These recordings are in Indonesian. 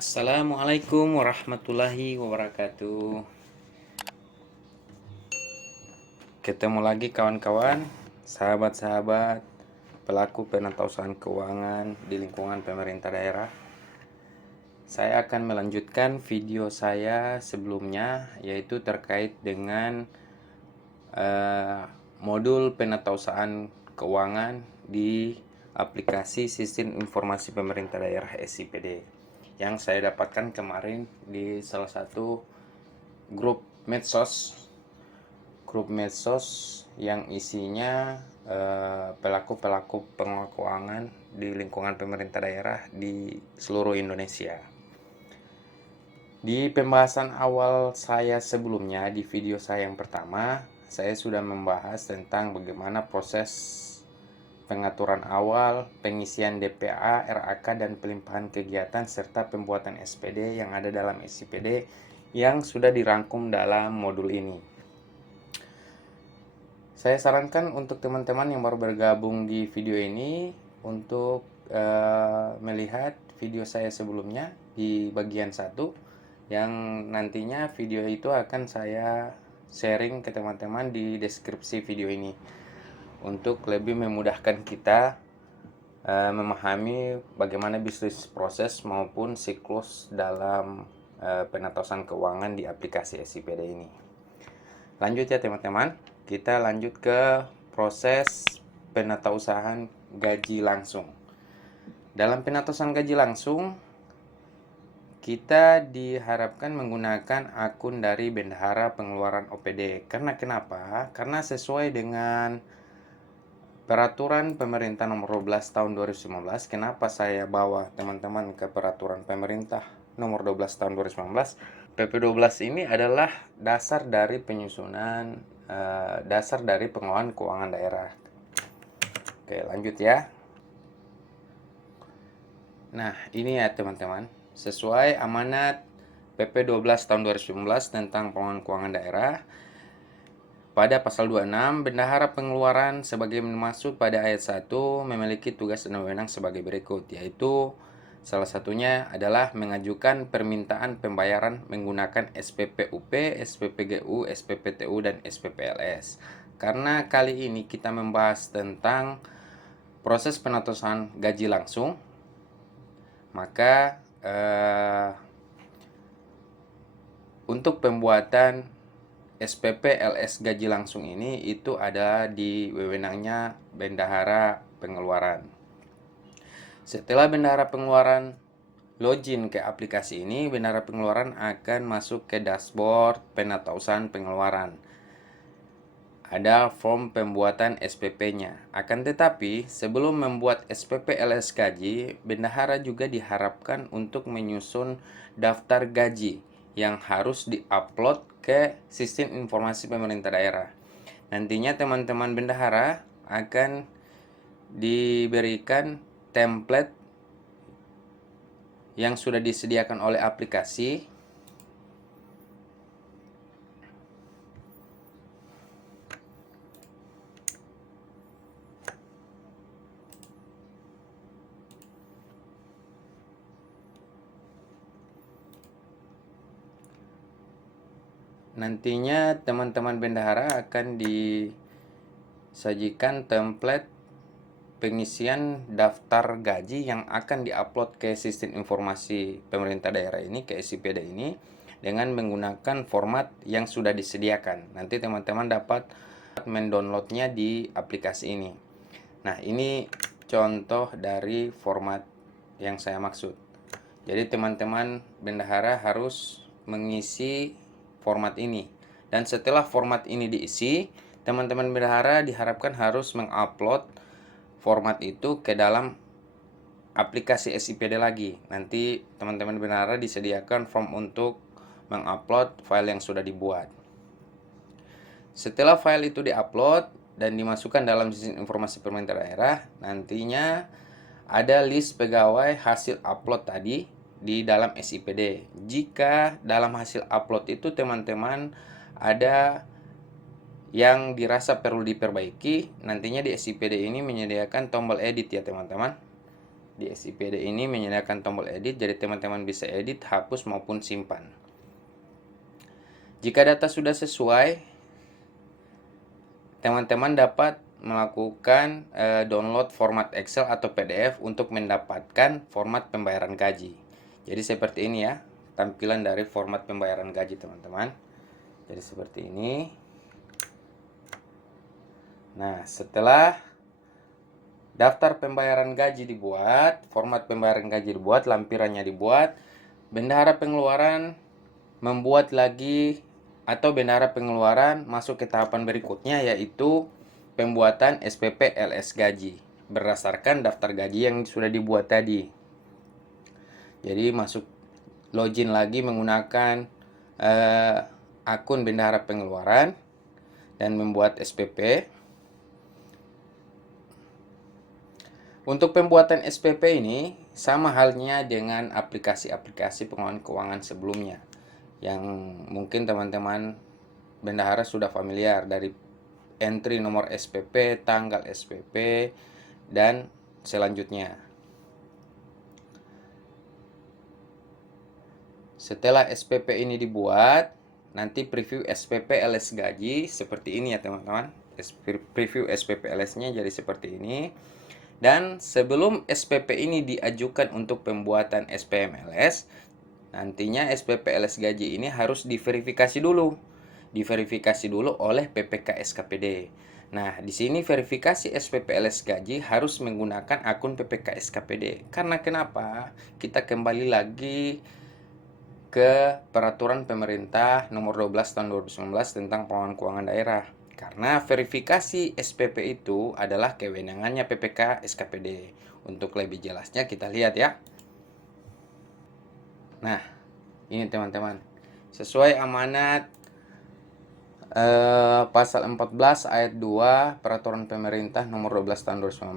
Assalamualaikum warahmatullahi wabarakatuh. Ketemu lagi kawan-kawan, sahabat-sahabat, pelaku penatausahaan keuangan di lingkungan pemerintah daerah. Saya akan melanjutkan video saya sebelumnya, yaitu terkait dengan modul penatausahaan keuangan di aplikasi Sistem Informasi Pemerintah Daerah (SIPD) yang saya dapatkan kemarin di salah satu grup medsos yang isinya pelaku-pelaku pengelola keuangan di lingkungan pemerintah daerah di seluruh Indonesia. Di pembahasan awal saya sebelumnya, di video saya yang pertama, saya sudah membahas tentang bagaimana proses pengaturan awal, pengisian DPA, RAK, dan pelimpahan kegiatan serta pembuatan SPD yang ada dalam SIPD yang sudah dirangkum dalam modul ini. Saya sarankan untuk teman-teman yang baru bergabung di video ini untuk melihat video saya sebelumnya di bagian 1, yang nantinya video itu akan saya sharing ke teman-teman di deskripsi video ini untuk lebih memudahkan kita memahami bagaimana bisnis proses maupun siklus dalam penatausahaan keuangan di aplikasi SIPD ini. Lanjut ya teman-teman, kita lanjut ke proses penatausahaan gaji langsung. Dalam penatausahaan gaji langsung, kita diharapkan menggunakan akun dari Bendahara Pengeluaran OPD. Karena kenapa? Karena sesuai dengan Peraturan Pemerintah Nomor 12 Tahun 2019. Kenapa saya bawa teman-teman ke Peraturan Pemerintah Nomor 12 Tahun 2019? PP12 ini adalah dasar dari penyusunan dasar dari pengelolaan keuangan daerah. Oke, lanjut ya. Nah, ini ya teman-teman, sesuai amanat PP 12 tahun 2019 tentang pengelolaan keuangan daerah, pada pasal 26, Bendahara Pengeluaran sebagai dimaksud pada ayat 1 memiliki tugas dan wewenang sebagai berikut, yaitu salah satunya adalah mengajukan permintaan pembayaran menggunakan SPPUP, SPPGU, SPPTU, dan SPPLS. Karena kali ini kita membahas tentang proses penatausahaan gaji langsung, maka untuk pembuatan SPPLS gaji langsung ini itu ada di wewenangnya Bendahara Pengeluaran. Setelah Bendahara Pengeluaran login ke aplikasi ini, Bendahara Pengeluaran akan masuk ke dashboard penatausahaan pengeluaran. Ada form pembuatan SPP-nya. Akan tetapi, sebelum membuat SPP LS gaji, Bendahara juga diharapkan untuk menyusun daftar gaji yang harus diupload ke Sistem Informasi Pemerintah Daerah. Nantinya teman-teman Bendahara akan diberikan template yang sudah disediakan oleh aplikasi. Nantinya teman-teman bendahara akan disajikan template pengisian daftar gaji yang akan diupload ke Sistem Informasi Pemerintah Daerah ini, ke SIPD ini, dengan menggunakan format yang sudah disediakan. Nanti teman-teman dapat mendownloadnya di aplikasi ini. Nah, ini contoh dari format yang saya maksud. Jadi teman-teman bendahara harus mengisi format ini. Dan setelah format ini diisi, teman-teman bendahara diharapkan harus mengupload format itu ke dalam aplikasi SIPD lagi. Nanti teman-teman bendahara disediakan form untuk mengupload file yang sudah dibuat. Setelah file itu diupload dan dimasukkan dalam sistem informasi pemerintah daerah, nantinya ada list pegawai hasil upload tadi di dalam SIPD. Jika dalam hasil upload itu teman-teman ada yang dirasa perlu diperbaiki, nantinya di SIPD ini menyediakan tombol edit ya teman-teman. di SIPD ini menyediakan tombol edit, jadi teman-teman bisa edit, hapus maupun simpan. Jika data sudah sesuai, teman-teman dapat melakukan download format Excel atau PDF untuk mendapatkan format pembayaran gaji. Jadi seperti ini ya, tampilan dari format pembayaran gaji teman-teman. Jadi seperti ini. Nah, setelah daftar pembayaran gaji dibuat, format pembayaran gaji dibuat, lampirannya dibuat, bendahara pengeluaran membuat lagi atau bendahara pengeluaran masuk ke tahapan berikutnya, yaitu pembuatan SPP LS gaji berdasarkan daftar gaji yang sudah dibuat tadi. Jadi masuk login lagi menggunakan akun bendahara pengeluaran dan membuat SPP. Untuk pembuatan SPP ini sama halnya dengan aplikasi-aplikasi pengelolaan keuangan sebelumnya yang mungkin teman-teman bendahara sudah familiar, dari entry nomor SPP, tanggal SPP, dan selanjutnya. Setelah SPP ini dibuat, nanti preview SPP LS gaji seperti ini ya teman-teman. Preview SPP LS-nya jadi seperti ini. Dan sebelum SPP ini diajukan untuk pembuatan SPM LS, nantinya SPP LS gaji ini harus diverifikasi dulu. Diverifikasi dulu oleh PPK SKPD. Nah, di sini verifikasi SPP LS gaji harus menggunakan akun PPK SKPD. Karena kenapa? Kita kembali lagi ke Peraturan Pemerintah Nomor 12 Tahun 2019 tentang Pengelolaan Keuangan Daerah. Karena verifikasi SPP itu adalah kewenangannya PPK SKPD. Untuk lebih jelasnya kita lihat ya. Nah, ini teman-teman. Sesuai amanat pasal 14 ayat 2 Peraturan Pemerintah Nomor 12 Tahun 2019,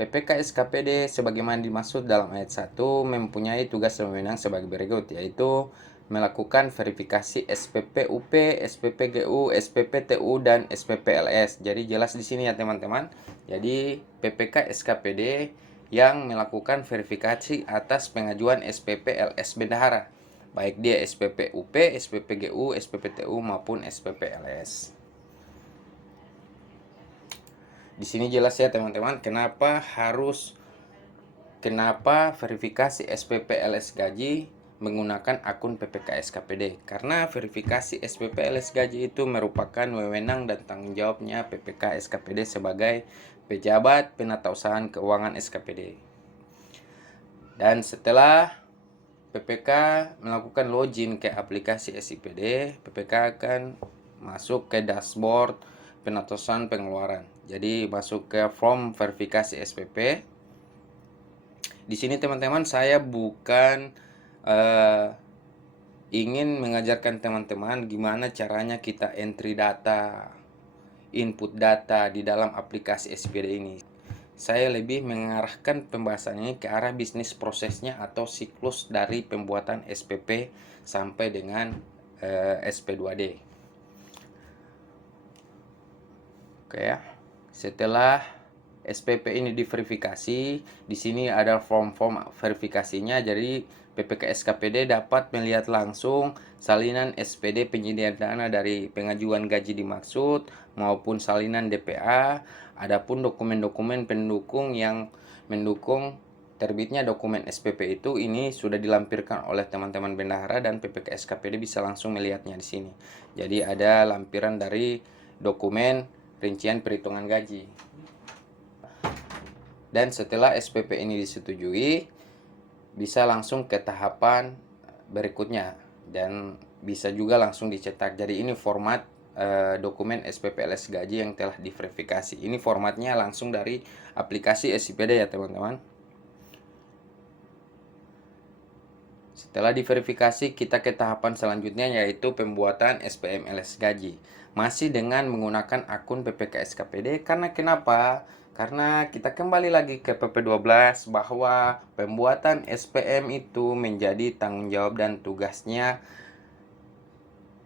PPK SKPD sebagaimana dimaksud dalam ayat 1 mempunyai tugas dan wewenang sebagai berikut, yaitu melakukan verifikasi SPP UP, SPP GU, SPP TU, dan SPP LS. Jadi jelas di sini ya teman-teman. Jadi PPK SKPD yang melakukan verifikasi atas pengajuan SPP LS bendahara, baik dia SPP UP, SPP GU, SPP TU maupun SPP LS. Di sini jelas ya teman-teman kenapa verifikasi SPP LS gaji menggunakan akun PPK SKPD. Karena verifikasi SPP LS gaji itu merupakan wewenang dan tanggung jawabnya PPK SKPD sebagai pejabat penatausahaan keuangan SKPD. Dan setelah PPK melakukan login ke aplikasi SIPD, PPK akan masuk ke dashboard penatausahaan pengeluaran. Jadi masuk ke form verifikasi SPP. Di sini teman-teman saya bukan ingin mengajarkan teman-teman gimana caranya kita entry data, input data di dalam aplikasi SIPD ini. Saya lebih mengarahkan pembahasannya ke arah bisnis prosesnya atau siklus dari pembuatan SPP sampai dengan SP2D. Oke ya. Setelah SPP ini diverifikasi, di sini ada form-form verifikasinya. Jadi PPK SKPD dapat melihat langsung salinan SPD penyediaan dana dari pengajuan gaji dimaksud maupun salinan DPA. Adapun dokumen-dokumen pendukung yang mendukung terbitnya dokumen SPP itu ini sudah dilampirkan oleh teman-teman bendahara dan PPK SKPD bisa langsung melihatnya di sini. Jadi ada lampiran dari dokumen rincian perhitungan gaji. Dan setelah SPP ini disetujui, bisa langsung ke tahapan berikutnya dan bisa juga langsung dicetak. Jadi ini format dokumen SPP LS gaji yang telah diverifikasi. Ini formatnya langsung dari aplikasi SIPD ya teman-teman. Setelah diverifikasi, kita ke tahapan selanjutnya yaitu pembuatan SPM LS gaji. Masih dengan menggunakan akun PPK SKPD. Karena kenapa? Karena kita kembali lagi ke PP12 bahwa pembuatan SPM itu menjadi tanggung jawab dan tugasnya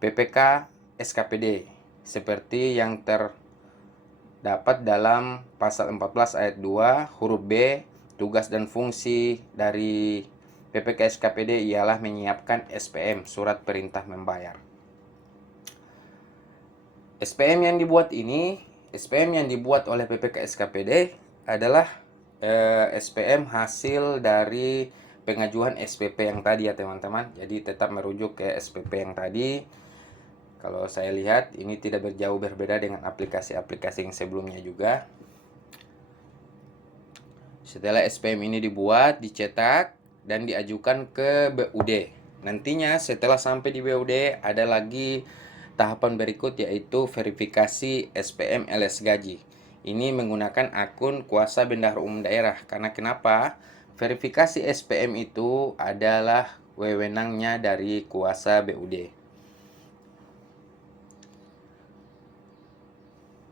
PPK SKPD seperti yang terdapat dalam pasal 14 ayat 2 huruf B Tugas dan fungsi dari PPK SKPD ialah menyiapkan SPM, Surat Perintah Membayar. SPM yang dibuat oleh PPK SKPD adalah SPM hasil dari pengajuan SPP yang tadi ya teman-teman. Jadi tetap merujuk ke SPP yang tadi. Kalau saya lihat ini tidak jauh berbeda dengan aplikasi-aplikasi yang sebelumnya juga. Setelah SPM ini dibuat, dicetak, dan diajukan ke BUD. Nantinya setelah sampai di BUD ada lagi tahapan berikut yaitu verifikasi SPM LS Gaji. Ini menggunakan akun kuasa bendahara umum daerah. Karena kenapa? Verifikasi SPM itu adalah wewenangnya dari kuasa BUD.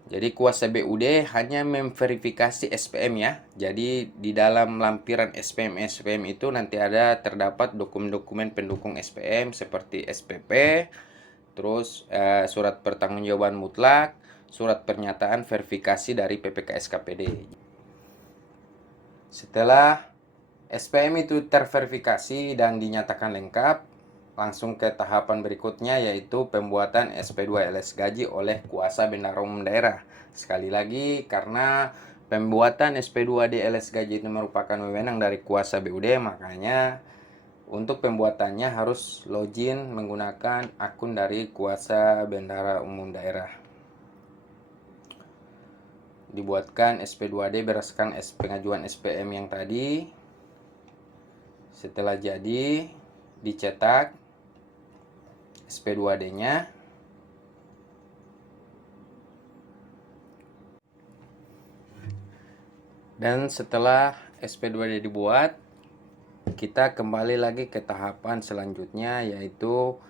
Jadi kuasa BUD hanya memverifikasi SPM ya. Jadi di dalam lampiran SPM itu nanti terdapat dokumen-dokumen pendukung SPM seperti SPP, terus surat pertanggungjawaban mutlak, surat pernyataan verifikasi dari PPK SKPD. Setelah SPM itu terverifikasi dan dinyatakan lengkap, langsung ke tahapan berikutnya yaitu pembuatan SP2 LS Gaji oleh kuasa bendahara umum daerah. Sekali lagi, karena pembuatan SP2D LS Gaji itu merupakan wewenang dari kuasa BUD, makanya untuk pembuatannya harus login menggunakan akun dari kuasa bendahara umum daerah. Dibuatkan SP2D berdasarkan pengajuan SPM yang tadi. Setelah jadi, dicetak SP2D-nya. Dan setelah SP2D dibuat, kita kembali lagi ke tahapan selanjutnya yaitu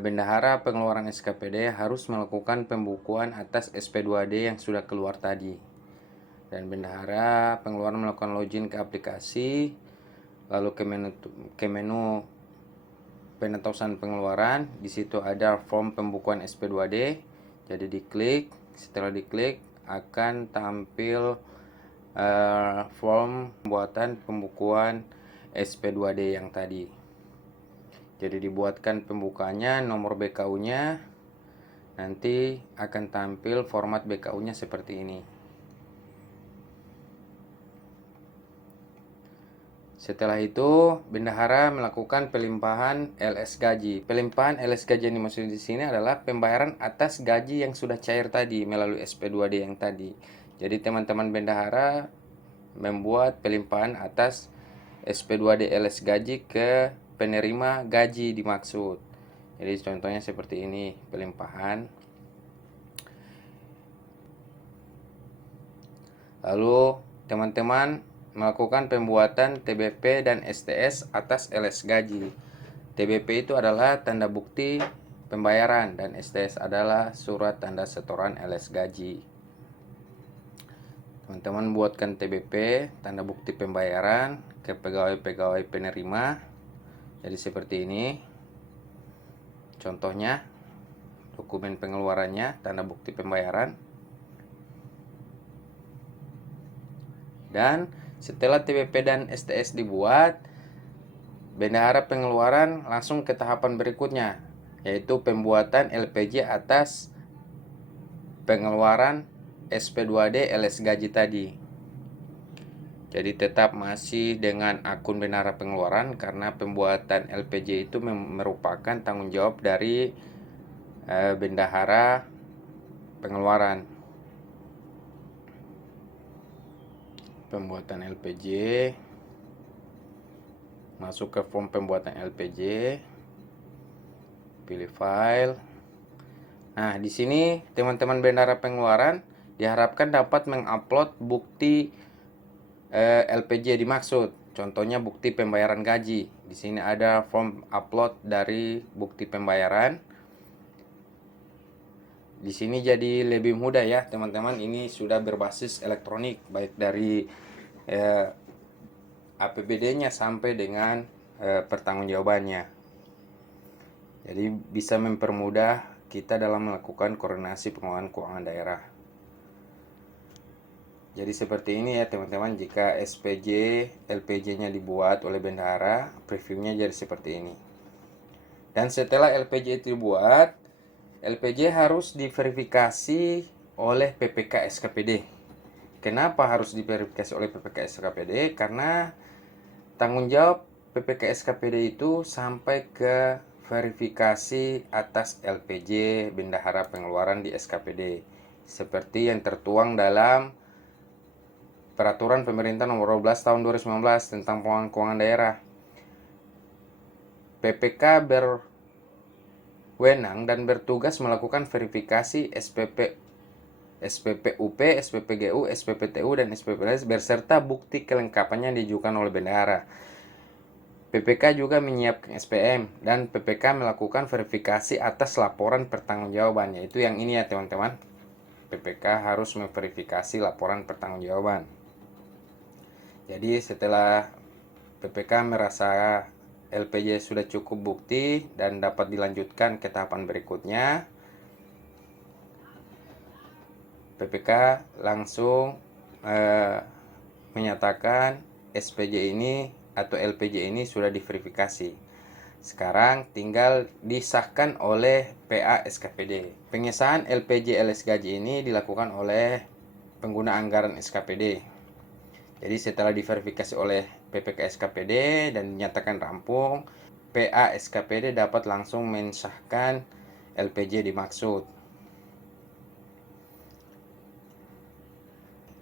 bendahara pengeluaran SKPD harus melakukan pembukuan atas SP2D yang sudah keluar tadi. Dan bendahara pengeluaran melakukan login ke aplikasi, lalu ke menu penetasan pengeluaran. Di situ ada form pembukuan SP2D. Jadi diklik, setelah diklik akan tampil form pembuatan pembukuan SP2D yang tadi. Jadi dibuatkan pembukaannya, nomor BKU-nya, nanti akan tampil format BKU-nya seperti ini. Setelah itu, bendahara melakukan pelimpahan LS Gaji. Pelimpahan LS Gaji yang dimaksud di sini adalah pembayaran atas gaji yang sudah cair tadi melalui SP2D yang tadi. Jadi teman-teman bendahara membuat pelimpahan atas SP2D LS Gaji ke penerima gaji dimaksud. Jadi contohnya seperti ini pelimpahan. Lalu teman-teman melakukan pembuatan TBP dan STS atas LS Gaji. TBP itu adalah tanda bukti pembayaran dan STS adalah surat tanda setoran LS Gaji. Teman-teman buatkan TBP, tanda bukti pembayaran, ke pegawai-pegawai penerima. Jadi seperti ini. Contohnya, dokumen pengeluarannya, tanda bukti pembayaran. Dan setelah TBP dan STS dibuat, bendahara pengeluaran langsung ke tahapan berikutnya, yaitu pembuatan LPJ atas pengeluaran SP2D LS Gaji tadi. Jadi tetap masih dengan akun bendahara pengeluaran karena pembuatan LPJ itu merupakan tanggung jawab dari bendahara pengeluaran. Pembuatan LPJ, masuk ke form pembuatan LPJ, pilih file. Nah, di sini teman-teman bendahara pengeluaran diharapkan dapat mengupload bukti LPJ dimaksud. Contohnya bukti pembayaran gaji. Di sini ada form upload dari bukti pembayaran. Di sini jadi lebih mudah ya, teman-teman. Ini sudah berbasis elektronik baik dari APBD-nya sampai dengan pertanggungjawabannya. Jadi bisa mempermudah kita dalam melakukan koordinasi pengelolaan keuangan daerah. Jadi seperti ini ya teman-teman, jika SPJ, LPJ-nya dibuat oleh bendahara, previewnya jadi seperti ini. Dan setelah LPJ itu dibuat, LPJ harus diverifikasi oleh PPK SKPD. Kenapa harus diverifikasi oleh PPK SKPD? Karena tanggung jawab PPK SKPD itu sampai ke verifikasi atas LPJ bendahara pengeluaran di SKPD, seperti yang tertuang dalam Peraturan Pemerintah Nomor 12 Tahun 2019 tentang pengelolaan keuangan daerah. PPK berwenang dan bertugas melakukan verifikasi SPPUP, SPPGU, SPPTU, dan SPPLS beserta bukti kelengkapannya diajukan oleh bendahara. PPK juga menyiapkan SPM dan PPK melakukan verifikasi atas laporan pertanggungjawaban, yaitu yang ini ya teman-teman. PPK harus memverifikasi laporan pertanggungjawaban. Jadi setelah PPK merasa LPJ sudah cukup bukti dan dapat dilanjutkan ke tahapan berikutnya, PPK langsung menyatakan SPJ ini atau LPJ ini sudah diverifikasi. Sekarang tinggal disahkan oleh PA SKPD. Pengesahan LPJ LS Gaji ini dilakukan oleh pengguna anggaran SKPD. Jadi setelah diverifikasi oleh PPK SKPD dan dinyatakan rampung, PA SKPD dapat langsung mensahkan LPJ dimaksud.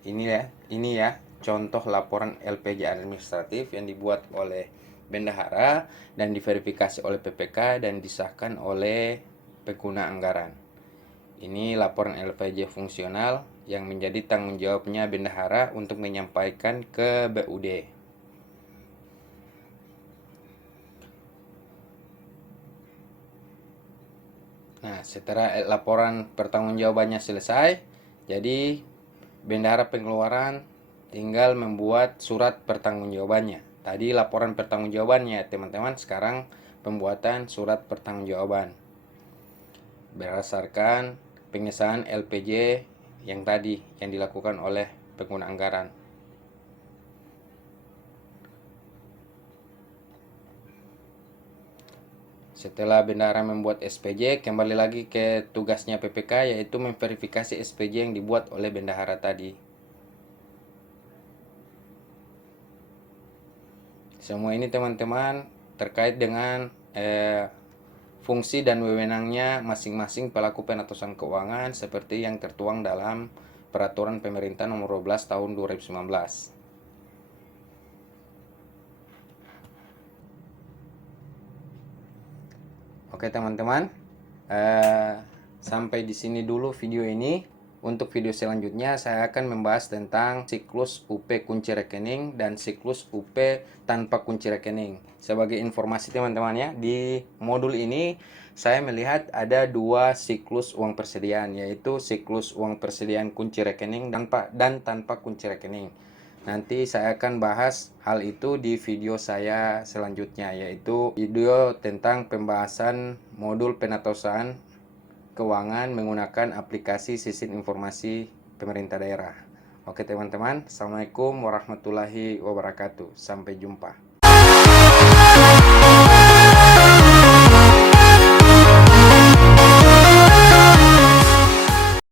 Ini ya contoh laporan LPJ administratif yang dibuat oleh bendahara dan diverifikasi oleh PPK dan disahkan oleh pengguna anggaran. Ini laporan LPJ fungsional yang menjadi tanggung jawabnya bendahara untuk menyampaikan ke BUD. Nah, setelah laporan pertanggungjawabannya selesai, jadi bendahara pengeluaran tinggal membuat surat pertanggungjawabannya. Tadi laporan pertanggungjawabannya, teman-teman. Sekarang pembuatan surat pertanggungjawaban berdasarkan pengesahan LPJ yang tadi yang dilakukan oleh pengguna anggaran. Setelah bendahara membuat SPJ, kembali lagi ke tugasnya PPK, yaitu memverifikasi SPJ yang dibuat oleh bendahara tadi. Semua ini teman-teman terkait dengan fungsi dan wewenangnya masing-masing pelaku penatasan keuangan seperti yang tertuang dalam Peraturan Pemerintah Nomor 12 Tahun 2019. Oke teman-teman, sampai di sini dulu video ini. Untuk video selanjutnya saya akan membahas tentang siklus UP kunci rekening dan siklus UP tanpa kunci rekening. Sebagai informasi teman-teman ya, di modul ini saya melihat ada dua siklus uang persediaan, yaitu siklus uang persediaan kunci rekening dan tanpa kunci rekening. Nanti saya akan bahas hal itu di video saya selanjutnya, yaitu video tentang pembahasan modul penatasan keuangan menggunakan aplikasi sistem informasi pemerintah daerah. Oke teman-teman, Assalamualaikum warahmatullahi wabarakatuh. Sampai jumpa.